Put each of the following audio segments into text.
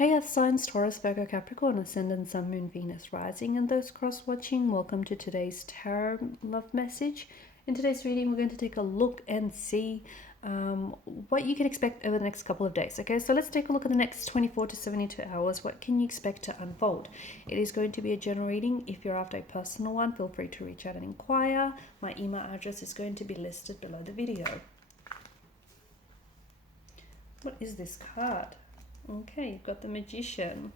Hey Earth signs, Taurus, Virgo, Capricorn, Ascendant, Sun, Moon, Venus, Rising, and those cross-watching, welcome to today's tarot love message. In today's reading, we're going to take a look and see what you can expect over the next couple of days. Okay, so let's take a look at the next 24 to 72 hours. What can you expect to unfold? It is going to be a general reading. If you're after a personal one, feel free to reach out and inquire. My email address is going to be listed below the video. What is this card? Okay, you've got the Magician.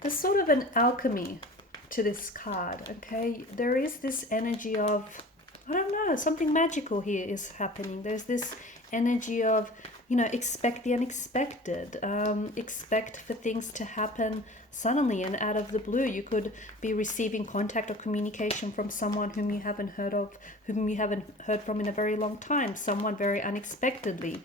There's sort of an alchemy to this card, okay? There is this energy of, I don't know, something magical here is happening. There's this energy of, you know, expect the unexpected. Expect for things to happen suddenly and out of the blue. You could be receiving contact or communication from someone whom you haven't heard of, whom you haven't heard from in a very long time, someone very unexpectedly.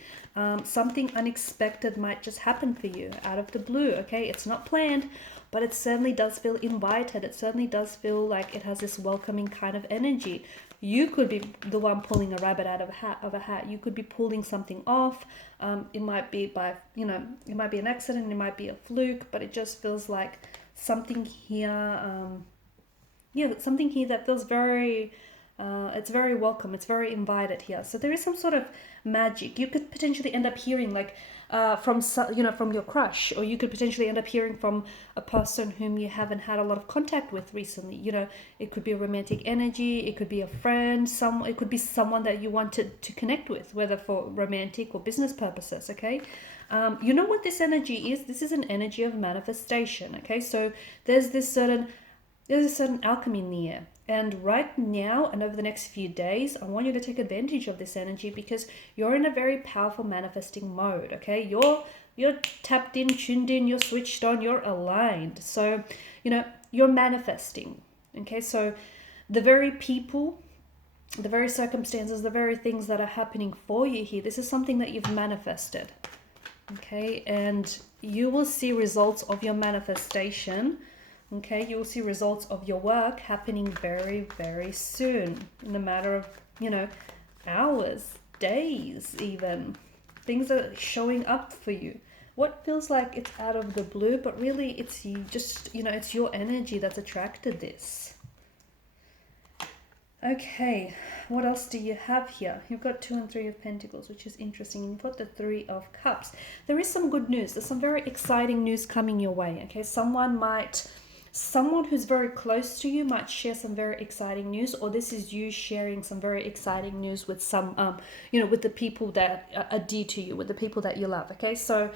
Something unexpected might just happen for you out of the blue, okay? It's not planned, but it certainly does feel invited. It certainly does feel like it has this welcoming kind of energy. You could be the one pulling a rabbit out of a hat. You could be pulling something off. It might be by, you know, it might be an accident, it might be a fluke, but it just feels like something here, something here that feels very, it's very welcome, it's very invited here. So there is some sort of magic. You could potentially end up hearing like from your crush, or you could potentially end up hearing from a person whom you haven't had a lot of contact with recently. You know, it could be a romantic energy, it could be a friend, it could be someone that you wanted to connect with, whether for romantic or business purposes, okay? You know what this energy is? This is an energy of manifestation, okay? So there's a certain alchemy in the air. And right now and over the next few days, I want you to take advantage of this energy because you're in a very powerful manifesting mode, okay? You're tapped in, tuned in, you're switched on, you're aligned. So, you know, you're manifesting, okay? So the very people, the very circumstances, the very things that are happening for you here, this is something that you've manifested, okay? And you will see results of your manifestation. Okay, you will see results of your work happening very, very soon, in a matter of, you know, hours, days even. Things are showing up for you. What feels like it's out of the blue, but really it's you, just, you know, it's your energy that's attracted this. Okay, what else do you have here? You've got 2 and 3 of Pentacles, which is interesting. You've got the 3 of Cups. There is some good news. There's some very exciting news coming your way, okay? Someone who's very close to you might share some very exciting news, or this is you sharing some very exciting news with some, with the people that are dear to you, with the people that you love, okay? So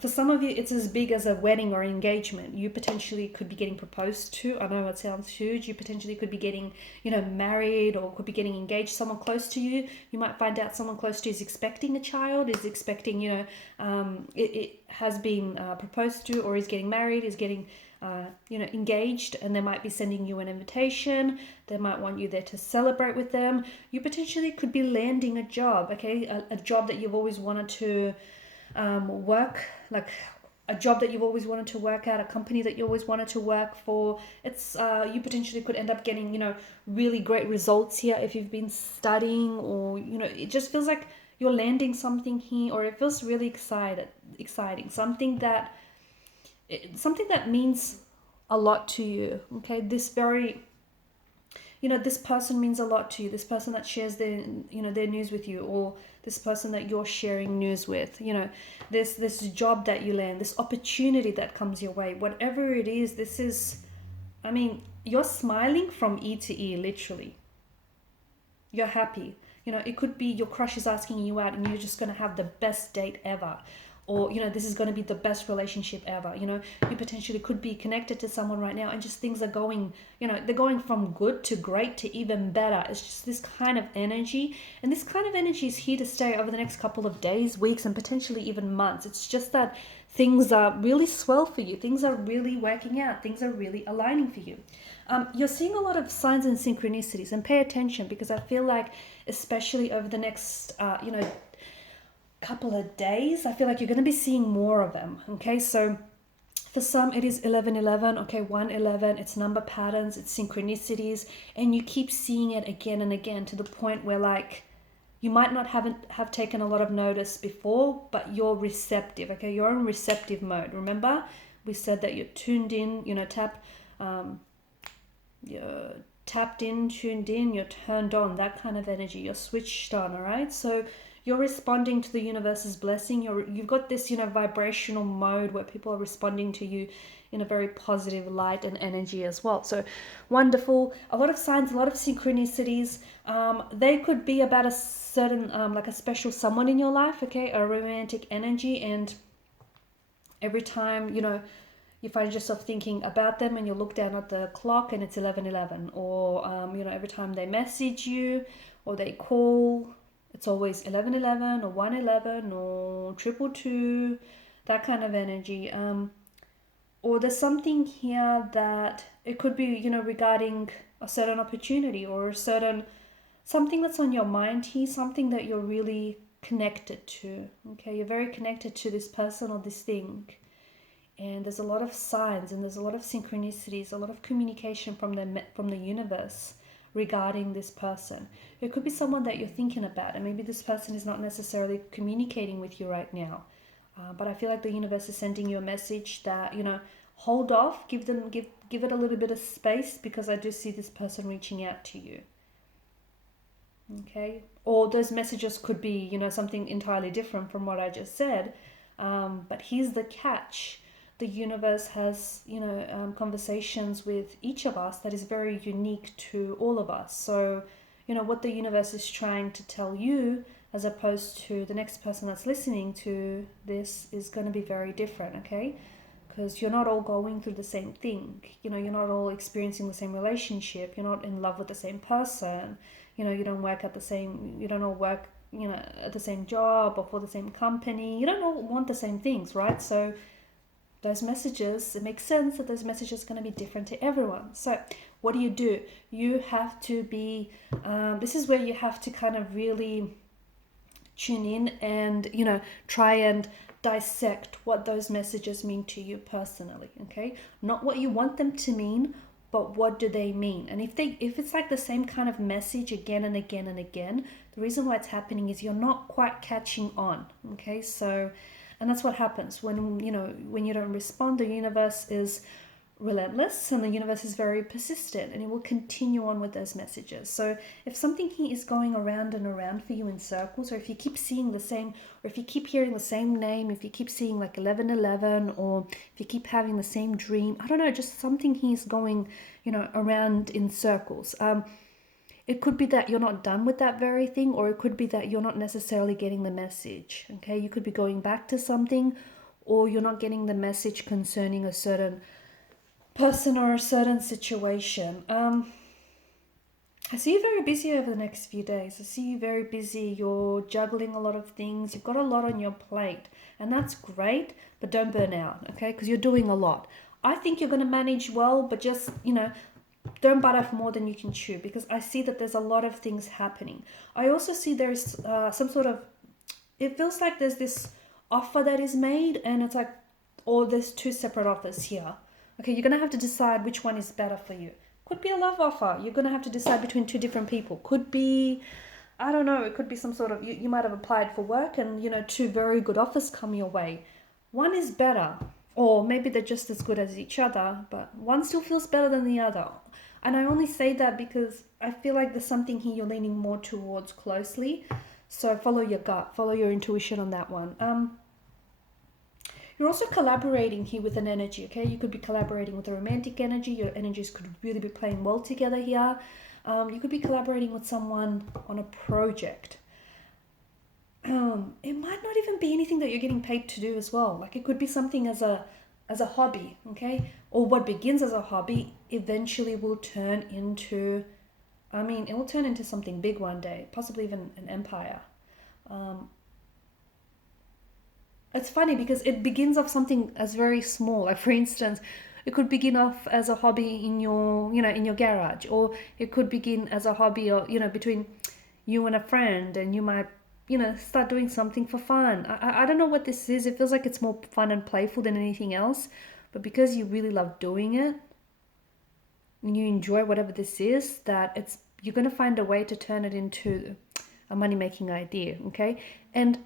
for some of you, it's as big as a wedding or engagement. You potentially could be getting proposed to. I know it sounds huge. You potentially could be getting, you know, married, or could be getting engaged. Someone close to you. You might find out someone close to you is expecting a child, is expecting, you know, it has been proposed to, or is getting married, is getting engaged, and they might be sending you an invitation. They might want you there to celebrate with them. You potentially could be landing a job, okay? A job that you've always wanted to work, like a job that you've always wanted to work at, a company that you always wanted to work for. It's you potentially could end up getting, you know, really great results here if you've been studying, or, you know, it just feels like you're landing something here, or it feels really exciting, something that means a lot to you, okay? This person means a lot to you, this person that shares their news with you, or this person that you're sharing news with, you know, this job that you land, this opportunity that comes your way, whatever it is, this is, I mean, you're smiling from ear to ear, literally. You're happy. You know, it could be your crush is asking you out and you're just going to have the best date ever. Or, you know, this is going to be the best relationship ever. You know, you potentially could be connected to someone right now and just things are going, you know, they're going from good to great to even better. It's just this kind of energy. And this kind of energy is here to stay over the next couple of days, weeks, and potentially even months. It's just that things are really swell for you. Things are really working out. Things are really aligning for you. You're seeing a lot of signs and synchronicities, and pay attention, because I feel like, especially over the next, couple of days, I feel like you're going to be seeing more of them, okay? So For some, it is 1111, okay, 111, it's number patterns, it's synchronicities, and you keep seeing it again and again to the point where, like, you might not have taken a lot of notice before, but you're receptive, okay? You're in receptive mode. Remember, we said that you're tuned in, you know, you're tapped in, tuned in, you're turned on, that kind of energy. You're switched on, all right? So you're responding to the universe's blessing. You've got this, you know, vibrational mode where people are responding to you in a very positive light and energy as well. So wonderful. A lot of signs, a lot of synchronicities. They could be about a certain, like a special someone in your life, okay? A romantic energy. And every time, you know, you find yourself thinking about them and you look down at the clock and it's 11:11, or you know, every time they message you or they call, it's always 11:11 or 1:11 or 222, that kind of energy. Or there's something here that it could be, you know, regarding a certain opportunity or a certain something that's on your mind here, something that you're really connected to. Okay, you're very connected to this person or this thing. And there's a lot of signs and there's a lot of synchronicities, a lot of communication from the universe regarding this person. It could be someone that you're thinking about, and maybe this person is not necessarily communicating with you right now. But I feel like the universe is sending you a message that, you know, hold off, give it a little bit of space, because I do see this person reaching out to you. Okay, or those messages could be, you know, something entirely different from what I just said. But here's the catch. The universe has, you know, conversations with each of us that is very unique to all of us. So, you know, what the universe is trying to tell you as opposed to the next person that's listening to this is going to be very different, okay? Because you're not all going through the same thing. You know, you're not all experiencing the same relationship. You're not in love with the same person. You know, you don't work at the same, you don't all work, you know, at the same job or for the same company. You don't all want the same things, right? So those messages, it makes sense that those messages are going to be different to everyone. So what do? You have to be, this is where you have to kind of really tune in and, you know, try and dissect what those messages mean to you personally, okay? Not what you want them to mean, but what do they mean? And if it's like the same kind of message again and again and again, the reason why it's happening is you're not quite catching on, okay? So, and that's what happens when, you know, when you don't respond. The universe is relentless and the universe is very persistent, and it will continue on with those messages. So if something is going around and around for you in circles, or if you keep seeing the same, or if you keep hearing the same name, if you keep seeing like 11:11, or if you keep having the same dream, I don't know, just something is going, you know, around in circles. It could be that you're not done with that very thing, or it could be that you're not necessarily getting the message, okay? You could be going back to something, or you're not getting the message concerning a certain person or a certain situation. I see you very busy over the next few days. I see you very busy. You're juggling a lot of things. You've got a lot on your plate, and that's great, but don't burn out, okay? Because you're doing a lot. I think you're going to manage well, but just, you know, don't bite off more than you can chew, because I see that there's a lot of things happening. I also see there's some sort of, it feels like there's this offer that is made, and it's like, or there's two separate offers here. Okay, you're going to have to decide which one is better for you. Could be a love offer. You're going to have to decide between two different people. Could be, I don't know, it could be some sort of, you might have applied for work and, you know, two very good offers come your way. One is better, or maybe they're just as good as each other, but one still feels better than the other. And I only say that because I feel like there's something here you're leaning more towards closely. So follow your gut, follow your intuition on that one. You're also collaborating here with an energy, okay? You could be collaborating with a romantic energy. Your energies could really be playing well together here. You could be collaborating with someone on a project. It might not even be anything that you're getting paid to do as well. Like it could be something as a hobby, okay? Or what begins as a hobby eventually will turn into, it will turn into something big one day, possibly even an empire. It's funny because it begins off something as very small. Like for instance, it could begin off as a hobby in your, in your garage, or it could begin as a hobby, or, between you and a friend, and you might, start doing something for fun. I don't know what this is. It feels like it's more fun and playful than anything else, but because you really love doing it and you enjoy whatever this is, that you're going to find a way to turn it into a money-making idea, okay? And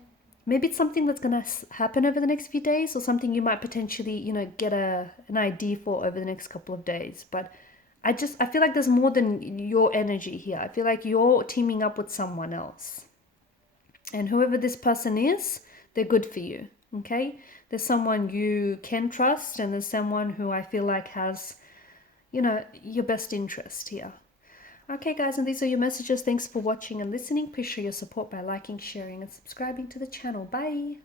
maybe it's something that's going to happen over the next few days, or something you might potentially, you know, get an idea for over the next couple of days. But I feel like there's more than your energy here. I feel like you're teaming up with someone else. And whoever this person is, they're good for you, okay? There's someone you can trust, and there's someone who I feel like has, you know, your best interest here. Okay, guys, and these are your messages. Thanks for watching and listening. Please show your support by liking, sharing, and subscribing to the channel. Bye.